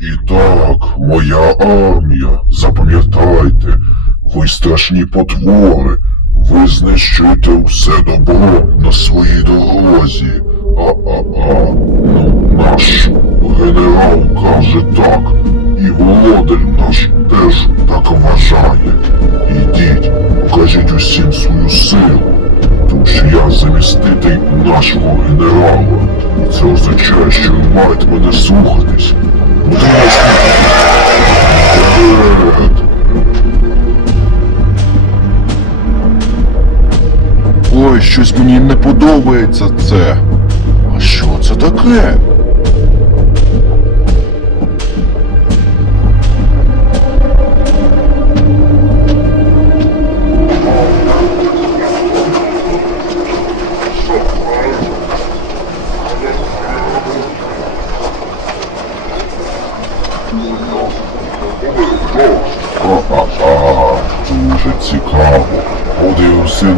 І так, моя армія, запам'ятайте, ви страшні потвори, ви знищуєте усе добро на своїй дорозі. А-а-а, ну наш генерал каже так, і володар наш теж так вважає. Ідіть, покажіть усім свою силу, тому що я заміститель нашого генерала. І це означає, що ви маєте мене слухатись. Ой, щось мені не подобається це. А що це таке?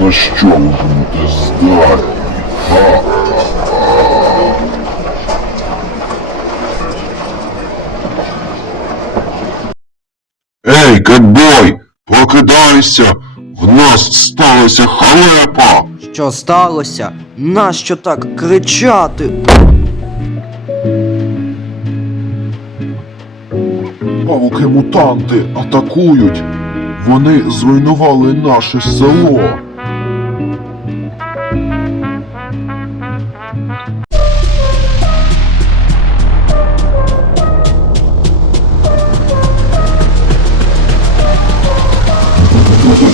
На що ви будете здатні. Ха. Ей, кетбой, прокидайся! В нас сталася халепа! Що сталося? Нащо так кричати? Павуки-мутанти атакують! Вони зруйнували наше село!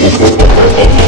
Oh,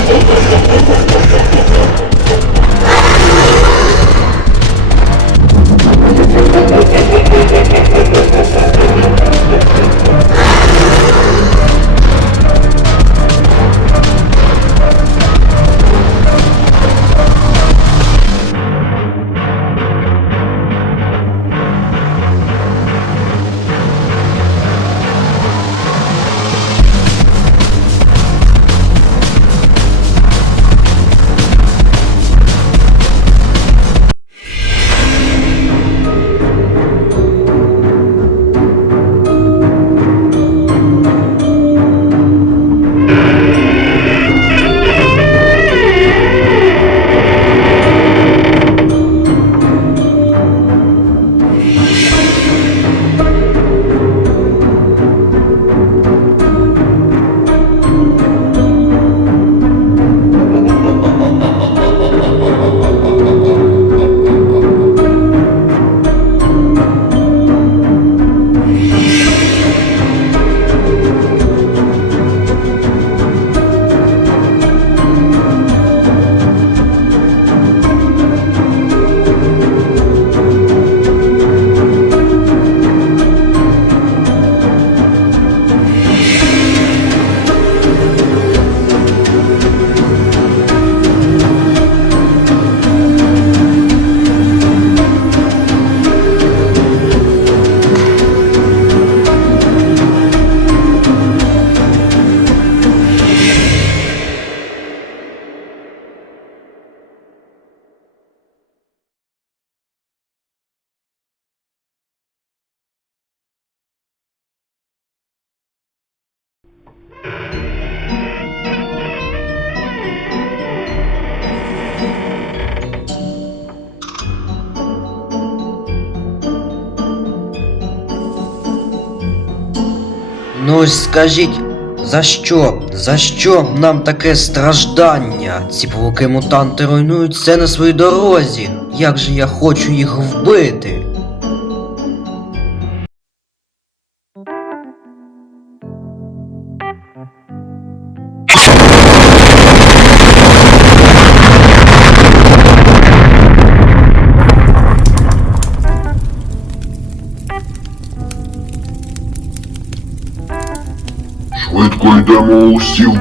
Ось скажіть, за що? За що нам таке страждання? Ці павуки-мутанти руйнують все на своїй дорозі. Як же я хочу їх вбити?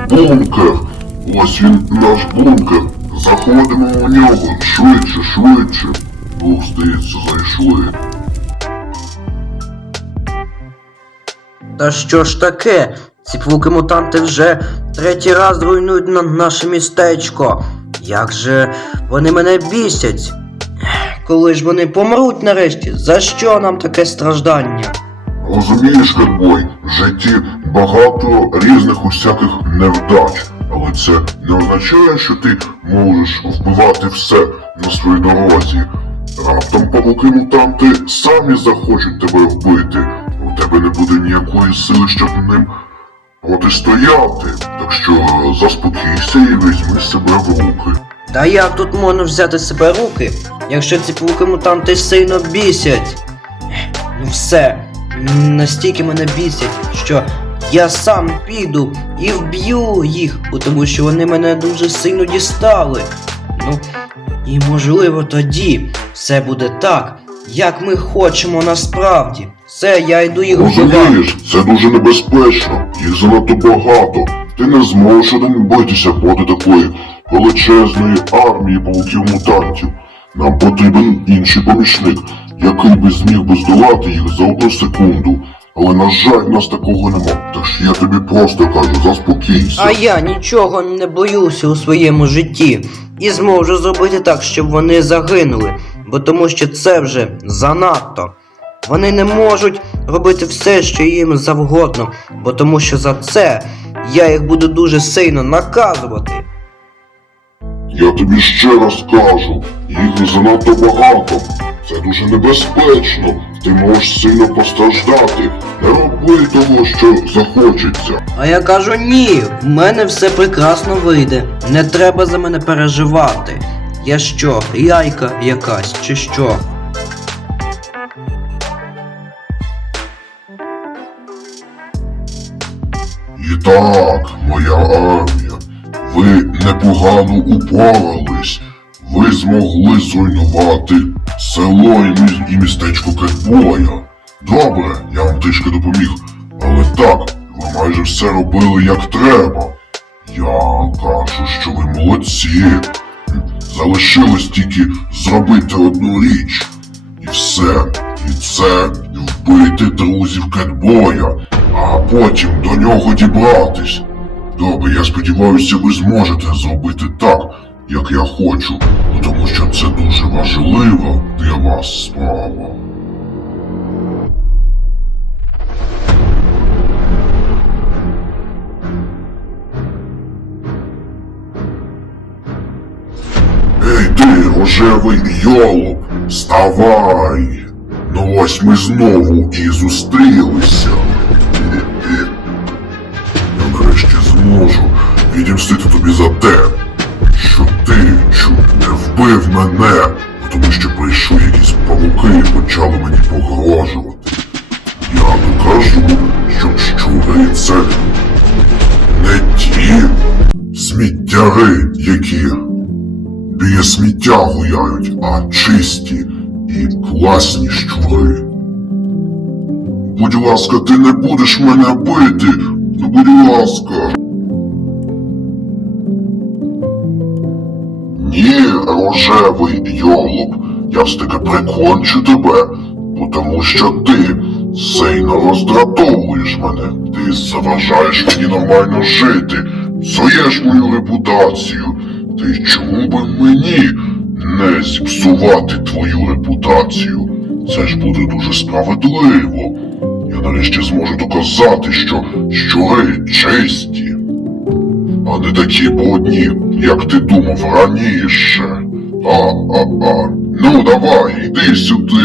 Бункер. Ось він наш бункер. Заходимо у нього. Швидше, швидше. Ох, здається, зайшли. Та що ж таке? Ці павуки-мутанти вже третій раз руйнують на наше містечко. Як же вони мене бісять? Коли ж вони помруть нарешті? За що нам таке страждання? Розумієш, Кетбой, в житті багато різних усяких невдач, але це не означає, що ти можеш вбивати все на своїй дорозі. Раптом павуки-мутанти самі захочуть тебе вбити. У тебе не буде ніякої сили, щоб ним протистояти. Так що заспокійся і візьми себе в руки. Та як тут можна взяти себе руки, якщо ці пауки-мутанти сильно бісять? Ну все, настільки мене бісять, що я сам піду і вб'ю їх, тому що вони мене дуже сильно дістали. Ну, і можливо тоді все буде так, як ми хочемо насправді. Все, я йду їх вбивати. Розумієш, це дуже небезпечно, їх занадто багато. Ти не зможеш один битися проти такої величезної армії пауків-мутантів. Нам потрібен інший помічник, який би зміг би здолати їх за одну секунду. Але на жаль, в нас такого нема. Так що я тобі просто кажу, заспокійся. А я нічого не боюся у своєму житті і зможу зробити так, щоб вони загинули, бо тому що це вже занадто. Вони не можуть робити все, що їм завгодно, бо тому що за це я їх буду дуже сильно наказувати. Я тобі ще раз кажу, їх занадто багато. Це дуже небезпечно. Ти можеш сильно постраждати. Не роби того, що захочеться. А я кажу ні, в мене все прекрасно вийде. Не треба за мене переживати. Я що, яйка якась, чи що? І так, моя армія, ви непогано упорались. Ви змогли зруйнувати село і, містечко Кетбоя. Добре, я вам трішки допоміг. Але так, ви майже все робили як треба. Я кажу, що ви молодці. Залишилось тільки зробити одну річ. І все. І це вбити друзів Кетбоя, а потім до нього дібратись. Добре, я сподіваюся, ви зможете зробити так, як я хочу, тому що це дуже важлива для вас справа. Ей рожевий йолоп, вставай! Ну ось ми знову і зустрілися. Я нарешті зможу відімстити тобі за те, вбив мене, тому що прийшли якісь павуки і почали мені погрожувати. Я докажу, що щури це не ті сміттяри, які біля сміття гуляють, а чисті і класні щури. Будь ласка, ти не будеш мене бити. Ну, будь ласка. Ні, рожевий йолоп, я ж таки прикончу тебе, тому що ти сильно роздратовуєш мене. Ти заважаєш мені нормально жити, псуєш мою репутацію. Ти чому би мені не зіпсувати твою репутацію? Це ж буде дуже справедливо. Я нарешті зможу доказати, що щури чисті, а не такі брудні, як ти думав раніше. А-а-а. Ну давай, йди сюди.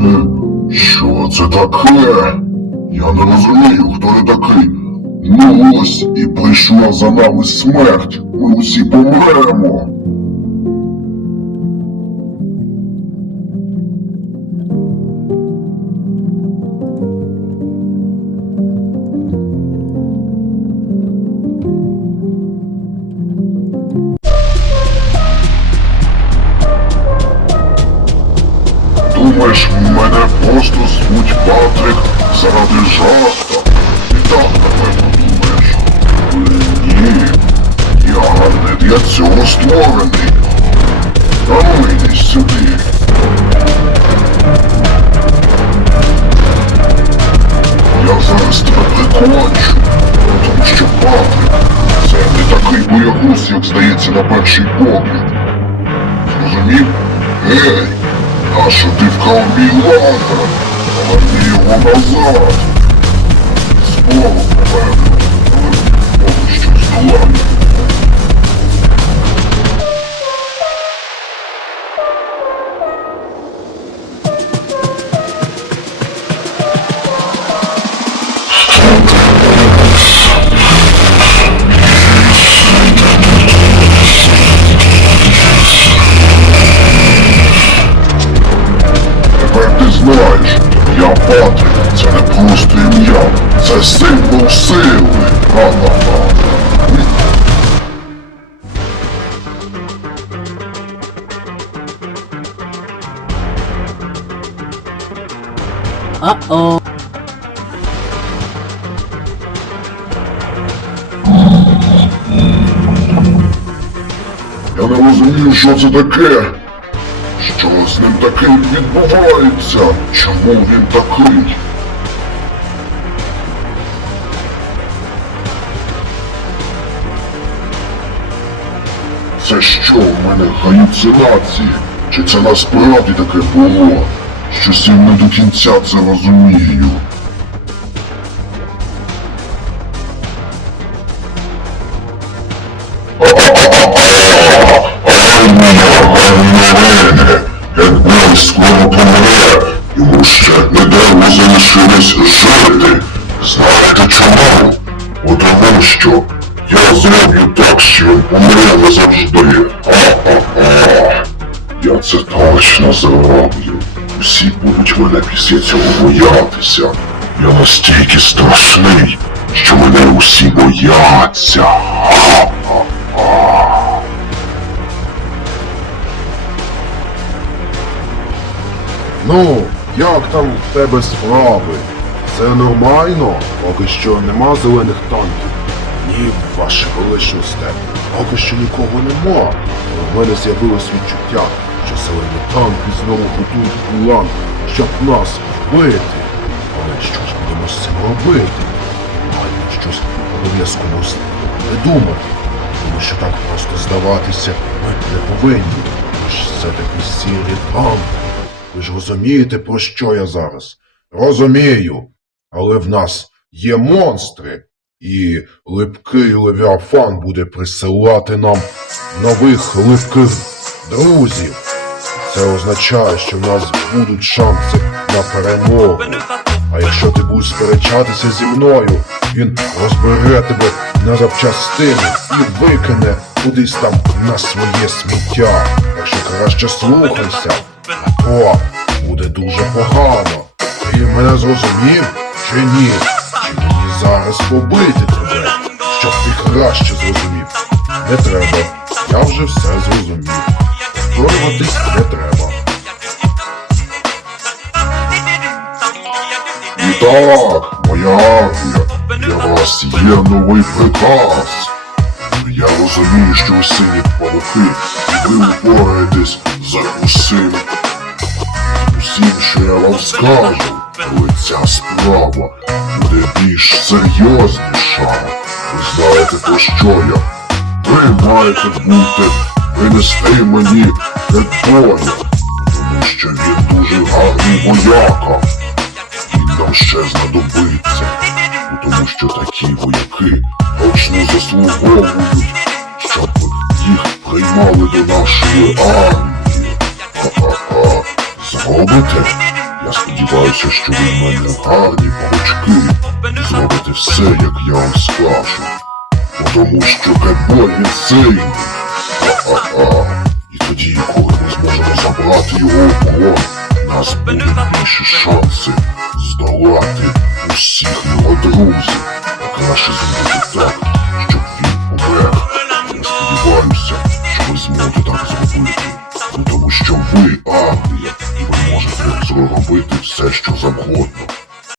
Е, Що це таке? Я не розумію, хто ти такий. Ну ось і прийшла за нами смерть. Ми усі помремо. Думаєш, мене просто звуть Патрик заради жарта? І так, напевно, думаєш. Ні, я не для цього створений. А ну сюди. Я зараз тебе прикончу, тому що глузд, як здається на перший погляд. Зрозумів? Гей, вкрав мій лазер? Поверни його назад. Знову, напевно, але може щось долати. Патрік, це не просто ім'я, це символ сили. Ха-ха-ха. Uh-oh. Я не розумію, що це таке. Що з ним таким відбувається? Чому він такий? Це що, в мене галюцинації? Чи це насправді таке було? Щось я не до кінця це розумію. Мене цього боятися. Я настільки страшний, що мене усі бояться. Ну, як там в тебе справи? Все нормально? Поки що нема зелених танків. Ні, ваше величносте, поки що нікого нема. В мене з'явилось відчуття, що зелені танки знову готують план, щоб нас вбити. Але що ж будемо з цим робити? Маємо щось обов'язково придумати. Тому що так просто здаватися ми не повинні. Ми ж все-таки сірі танки. Ви ж розумієте, про що я зараз? Розумію. Але в нас є монстри, і липкий левіафан буде присилати нам нових липких друзів. Це означає, що в нас будуть шанси на перемогу. А якщо ти будеш сперечатися зі мною, він розбере тебе на запчастини і викине кудись там на своє сміття. Так що краще слухайся, то буде дуже погано. Ти мене зрозумів чи ні? Чи мені зараз побити тебе, щоб ти краще зрозумів? Не треба, я вже все зрозумів. Повторюватись не треба. І так, моя армія, для вас є новий приказ. Я розумію, що ви сині павуки, і ви упораєтесь за усім, усім, що я вам скажу. Але ця справа буде більш серйозніша. Ви знаєте про що я? Ви маєте бути, винести мені тому що він дуже гарний вояка. Він нам ще знадобиться, тому що такі вояки точно заслуговують, щоб їх приймали до нашої армії. Ха-ха-ха. Зробите? Я сподіваюся, що ви в мене гарні павучки. і Зробите все, як я вам скажу. Тому що Кетбой він сильний. І тоді, коли ми зможемо забрати його у полон, нас буде більше шанси здолати усіх його друзів. А краще зробити так, щоб він помер. Я сподіваюся, що ви зможете так зробити. Тому що ви, армія, ви можете зробити все, що завгодно.